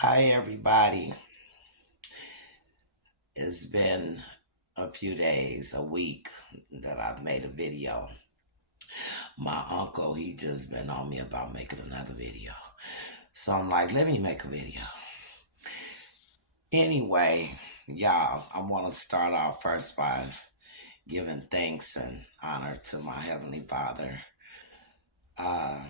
Hi, everybody. It's been a few days, a week that I've made a video. My uncle, he just been on me about making another video. So I'm like, let me make a video. Anyway, y'all, I want to start off first by giving thanks and honor to my Heavenly Father. Uh,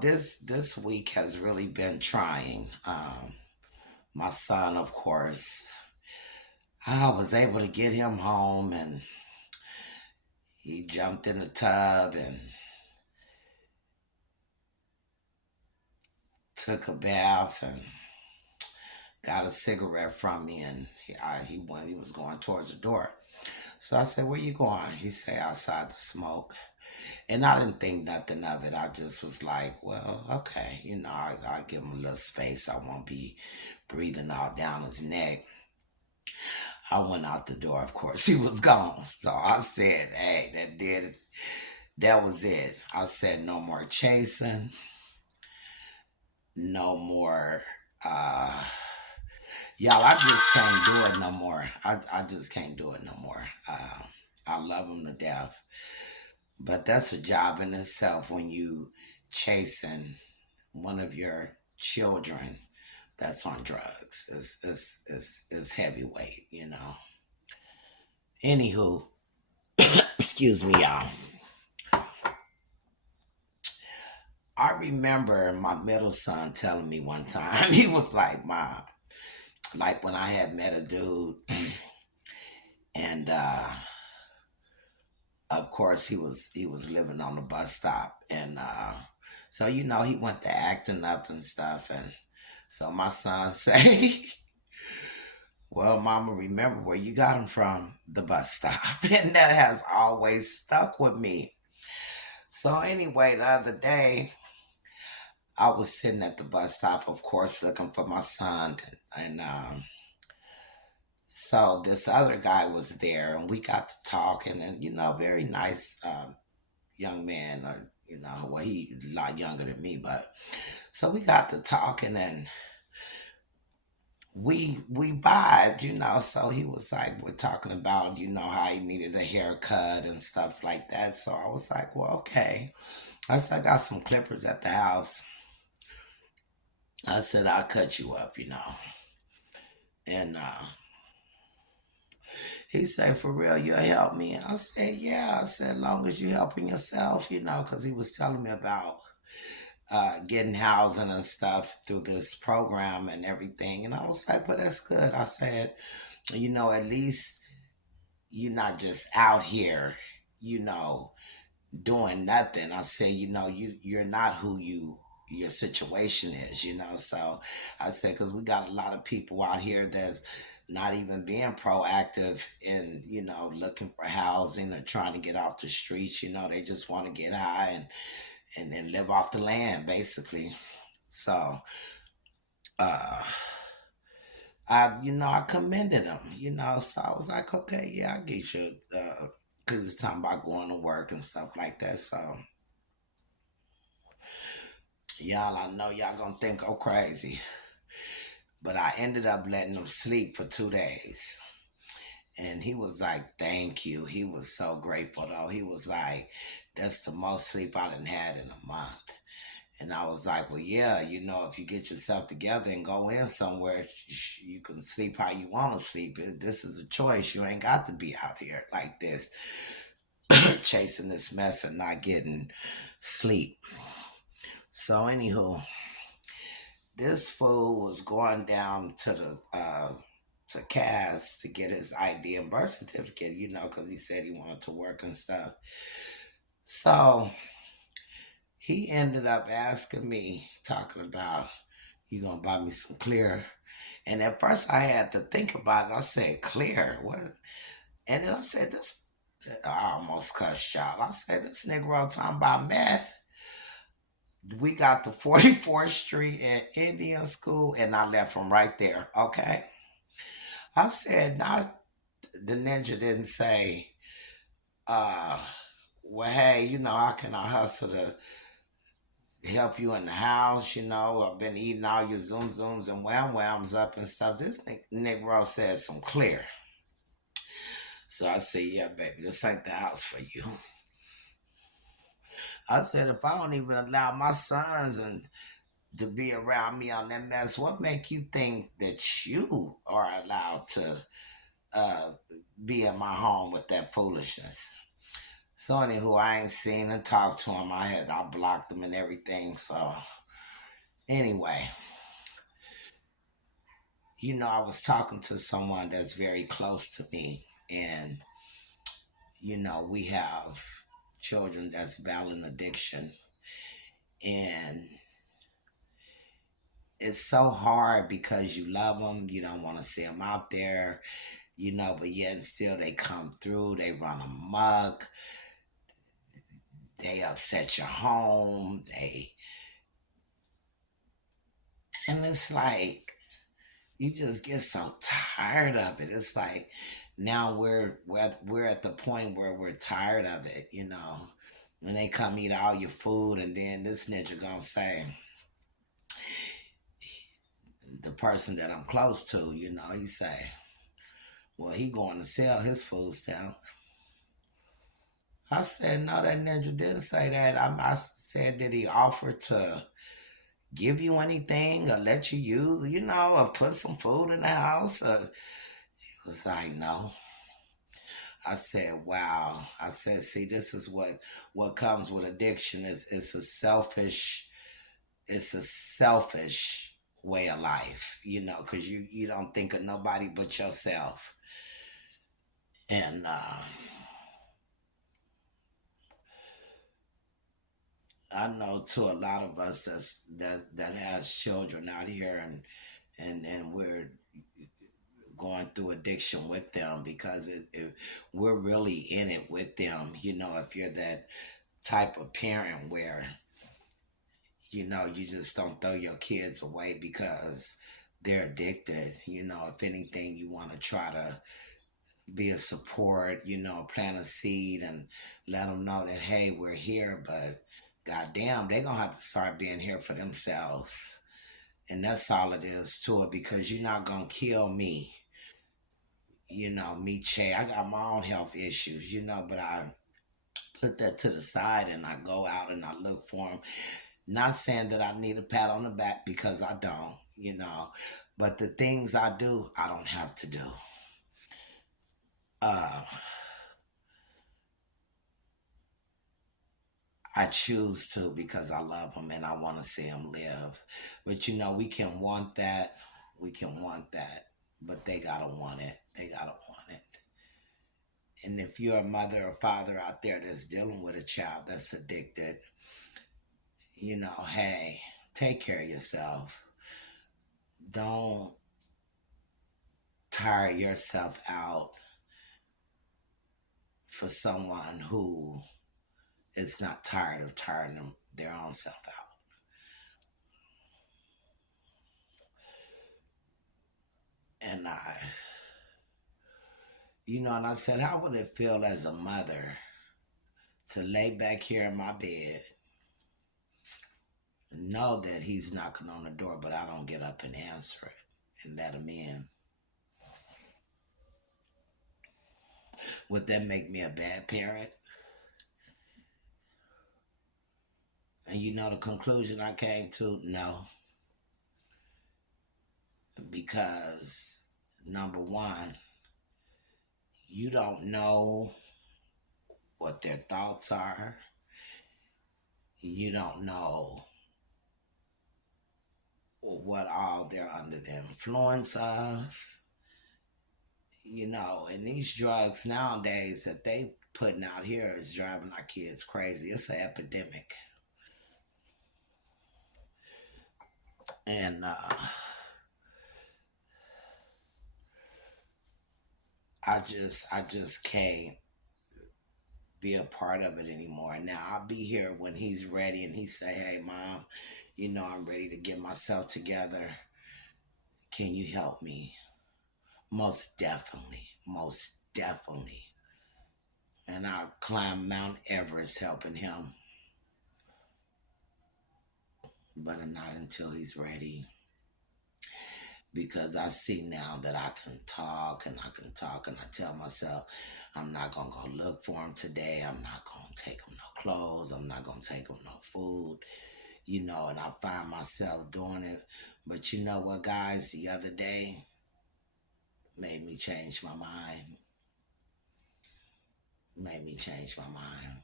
this week has really been trying. My son, of course, I was able to get him home and he jumped in the tub and took a bath and got a cigarette from me and he was going towards the door. So I said, "Where you going?" He said, "Outside to smoke." And I didn't think nothing of it. I just was like, well, okay, I give him a little space. I won't be breathing all down his neck. I went out the door. Of course, he was gone. So I said, "Hey, that did it. That was it." I said, "No more chasing. No more." Y'all, I just can't do it no more. I just can't do it no more. I love him to death, but that's a job in itself when you chasing one of your children that's on drugs. It's heavyweight. Anywho, excuse me, y'all. I remember my middle son telling me one time, he was like, "Mom, like when I had met a dude, and of course he was living on the bus stop, and so he went to acting up and stuff, and so my son say, well, Mama, remember where you got him from, the bus stop." And that has always stuck with me. So anyway, the other day I was sitting at the bus stop, of course, looking for my son, and so this other guy was there, and we got to talking, and very nice young man, or well, he a lot younger than me, but so we got to talking, and we vibed, so he was like, we're talking about, how he needed a haircut and stuff like that. So I was like, well, okay. I said, I got some clippers at the house. I said, I'll cut you up. And he said, for real, you'll help me? I said, yeah. I said, long as you helping yourself, because he was telling me about getting housing and stuff through this program and everything. And I was like, but that's good. I said, at least you're not just out here, you know, doing nothing. I said, you're not who your situation is. So I said, because we got a lot of people out here that's not even being proactive in, looking for housing or trying to get off the streets. They just want to get high and then live off the land, basically. So uh I commended him, so I was like, okay, yeah, I get you. Cause he was talking about going to work and stuff like that. So y'all, I know y'all gonna think I'm crazy, but I ended up letting him sleep for 2 days. And he was like, thank you. He was so grateful though. He was like, that's the most sleep I done had in a month. And I was like, well, yeah, if you get yourself together and go in somewhere, you can sleep how you want to sleep. This is a choice. You ain't got to be out here like this, chasing this mess and not getting sleep. So, anywho, this fool was going down to to Cass to get his ID and birth certificate, because he said he wanted to work and stuff. So he ended up asking me, talking about, you gonna buy me some clear? And at first I had to think about it. I said, clear? What? And then I said, this, I almost cussed y'all. I said, this nigga wrote talking about meth. We got to 44th Street at Indian School, and I left from right there. Okay. I said, not the ninja didn't say, uh, well, hey, how can I hustle to help you in the house, I've been eating all your zoom zooms and wham whams up and stuff. This Negro said some clear. So I said, yeah, baby, this ain't the house for you. I said, if I don't even allow my sons and to be around me on that mess, what make you think that you are allowed to uh, be in my home with that foolishness? So anywho, I ain't seen and talked to him. I blocked him and everything. So anyway, I was talking to someone that's very close to me, and we have children that's battling addiction, and it's so hard because you love them, you don't want to see them out there, but yet and still they come through, they run amok, they upset your home, and it's like you just get so tired of it. It's like now we're at the point where we're tired of it, when they come eat all your food, and then this ninja gonna say, the person that I'm close to, he say, well, he going to sell his food stamp. I said, no, that ninja didn't say that. I said, did he offer to give you anything or let you use, or put some food in the house? He was like, no. I said, wow. I said, see, this is what comes with addiction. It's a selfish way of life, because you don't think of nobody but yourself. And I know to a lot of us that has children out here, and we're going through addiction with them because we're really in it with them. If you're that type of parent where you just don't throw your kids away because they're addicted. If anything, you want to try to be a support, plant a seed and let them know that, hey, we're here, but goddamn, they're going to have to start being here for themselves. And that's all it is to it, because you're not going to kill me. Me, Che, I got my own health issues, but I put that to the side and I go out and I look for them. Not saying that I need a pat on the back, because I don't, but the things I do, I don't have to do. Uh, I choose to because I love them and I want to see them live. But we can want that. We can want that. But they got to want it. They got to want it. And if you're a mother or father out there that's dealing with a child that's addicted, hey, take care of yourself. Don't tire yourself out for someone who is not tired of tiring their own self out. And and I said, how would it feel as a mother to lay back here in my bed, know that he's knocking on the door, but I don't get up and answer it and let him in? Would that make me a bad parent? And the conclusion I came to? No. Because, number one, you don't know what their thoughts are. You don't know what all they're under the influence of. And these drugs nowadays that they putting out here is driving our kids crazy. It's an epidemic. And I just can't be a part of it anymore. Now I'll be here when he's ready and he say, hey mom, I'm ready to get myself together. Can you help me? Most definitely. Most definitely. And I'll climb Mount Everest helping him. but not until he's ready. Because I see now that I can talk and I can talk, and I tell myself, I'm not gonna go look for him today. I'm not gonna take him no clothes. I'm not gonna take him no food, and I find myself doing it. But you know what, guys, the other day made me change my mind, made me change my mind.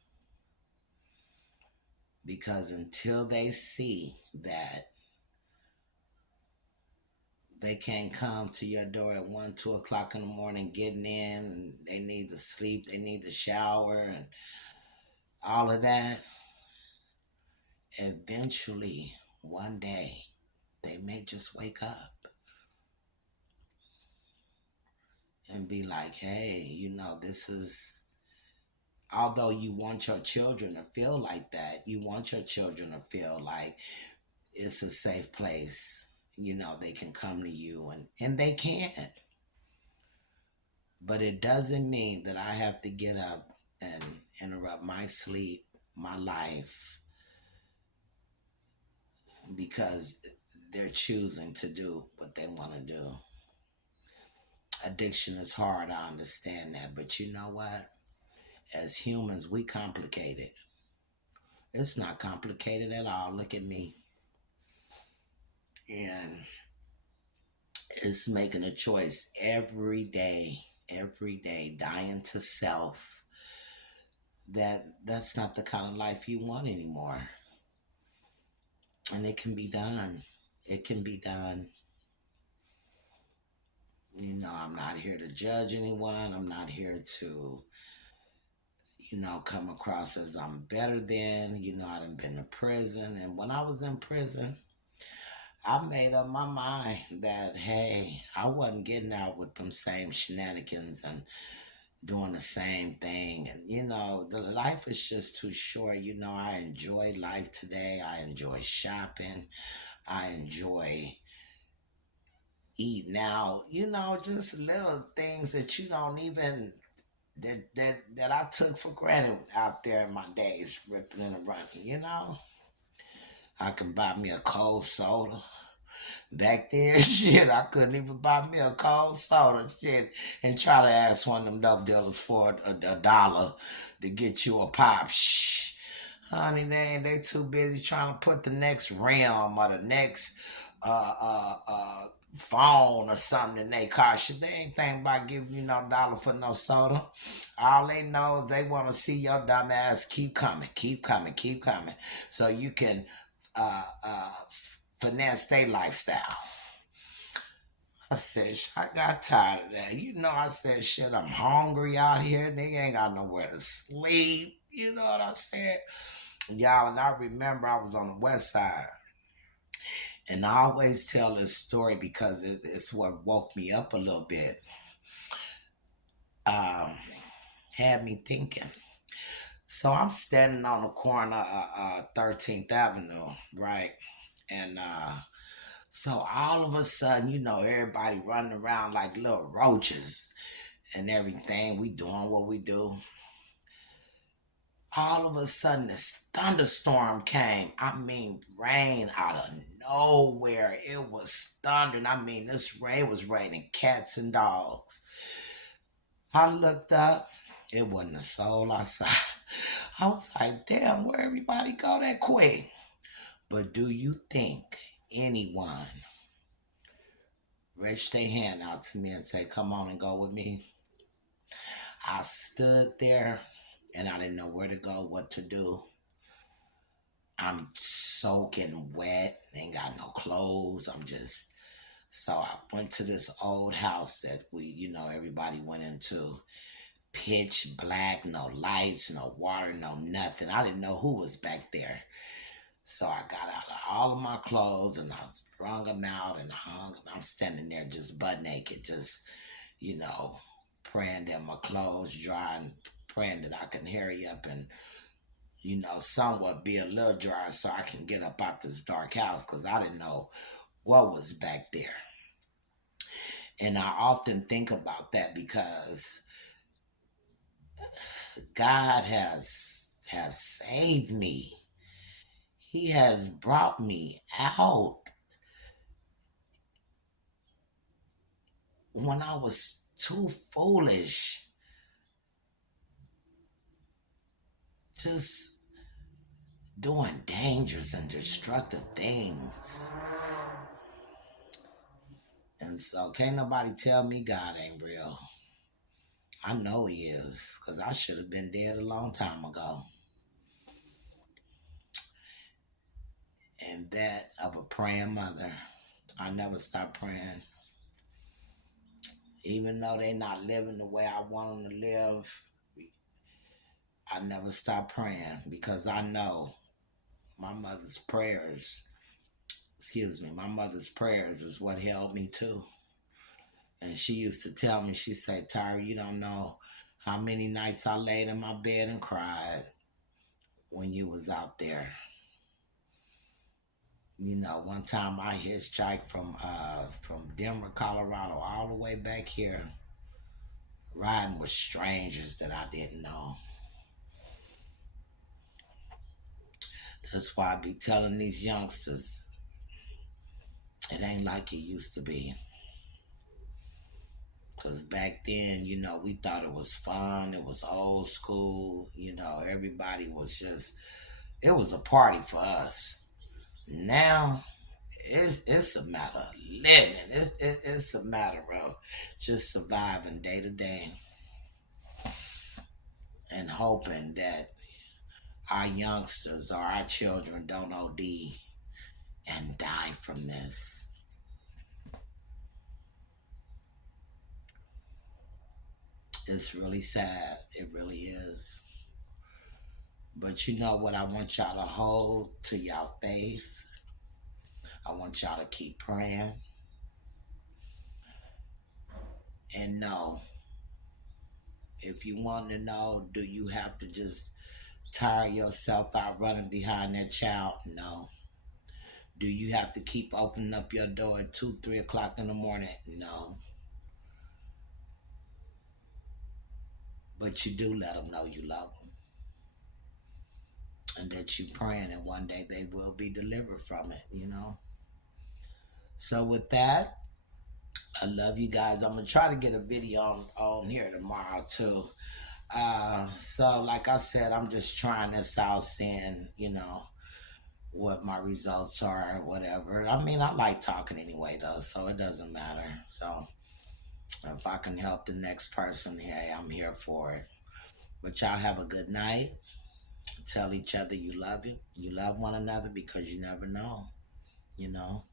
Because until they see that they can't come to your door at 1, 2 o'clock in the morning getting in, and they need to sleep, they need to shower, and all of that, eventually, one day, they may just wake up and be like, hey, this is, although you want your children to feel like that, you want your children to feel like it's a safe place. They can come to you, and they can. But it doesn't mean that I have to get up and interrupt my sleep, my life, because they're choosing to do what they want to do. Addiction is hard, I understand that. But you know what? As humans, we complicate it. It's not complicated at all. Look at me. And it's making a choice every day, dying to self. That's not the kind of life you want anymore. And it can be done. It can be done. I'm not here to judge anyone. I'm not here to, come across as I'm better than. I done been to prison. And when I was in prison, I made up my mind that, hey, I wasn't getting out with them same shenanigans and doing the same thing. And, the life is just too short. I enjoy life today. I enjoy shopping. I enjoy eating out, just little things that you don't even that I took for granted out there in my days, ripping and running. I can buy me a cold soda. Back then, shit, I couldn't even buy me a cold soda, shit, and try to ask one of them dope dealers for a dollar to get you a pop. Shh, honey, they too busy trying to put the next RAM or the next uh uh uh phone or something in their car. Shit, they ain't think about giving you no dollar for no soda. All they know is they want to see your dumb ass keep coming, keep coming, keep coming, so you can uh uh finesse their lifestyle. I said, I got tired of that. I said, shit, I'm hungry out here. Nigga ain't got nowhere to sleep. You know what I said? Y'all, and I remember I was on the west side. And I always tell this story because it's what woke me up a little bit. Um, Had me thinking. So I'm standing on the corner of 13th Avenue, right? And so all of a sudden, everybody running around like little roaches and everything. We doing what we do. All of a sudden, this thunderstorm came. I mean, rain out of nowhere. It was thundering. I mean, this rain was raining cats and dogs. I looked up. It wasn't a soul outside. I was like, damn, where everybody go that quick? But do you think anyone reached their hand out to me and say, come on and go with me? I stood there and I didn't know where to go, what to do. I'm soaking wet, ain't got no clothes. So I went to this old house that everybody went into. Pitch black, no lights, no water, no nothing. I didn't know who was back there. So I got out of all of my clothes and I wrung them out and hung them. I'm standing there just butt naked, just, you know, praying that my clothes dry and praying that I can hurry up and, somewhat be a little dry so I can get up out this dark house because I didn't know what was back there. And I often think about that because God has saved me. He has brought me out when I was too foolish, just doing dangerous and destructive things. And so can't nobody tell me God ain't real. I know he is, because I should have been dead a long time ago. And that of a praying mother. I never stop praying. Even though they not living the way I want them to live, I never stop praying because I know my mother's prayers, my mother's prayers is what held me too. And she used to tell me, she said, Tyra, you don't know how many nights I laid in my bed and cried when you was out there. You know, one time I hitchhiked from Denver, Colorado, all the way back here, riding with strangers that I didn't know. That's why I be telling these youngsters, it ain't like it used to be. Cause back then, you know, we thought it was fun. It was old school. You know, everybody was just, it was a party for us. Now, it's a matter of living. It's a matter of just surviving day to day and hoping that our youngsters or our children don't OD and die from this. It's really sad. It really is. But you know what? I want y'all to hold to y'all faith. I want y'all to keep praying and know. If you want to know, do you have to just tire yourself out running behind that child? No. Do you have to keep opening up your door at 2, 3 o'clock in the morning? No. But you do let them know you love them and that you praying and one day they will be delivered from it, you know? So with that, I love you guys. I'm gonna try to get a video on here tomorrow too. So like I said, I'm just trying this out, seeing, you know, what my results are or whatever. I mean, I like talking anyway though, so it doesn't matter. So if I can help the next person, hey, I'm here for it. But y'all have a good night. Tell each other you love you. You love one another because you never know, you know.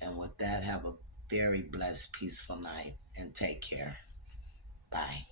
And with that, have a very blessed, peaceful night and take care. Bye.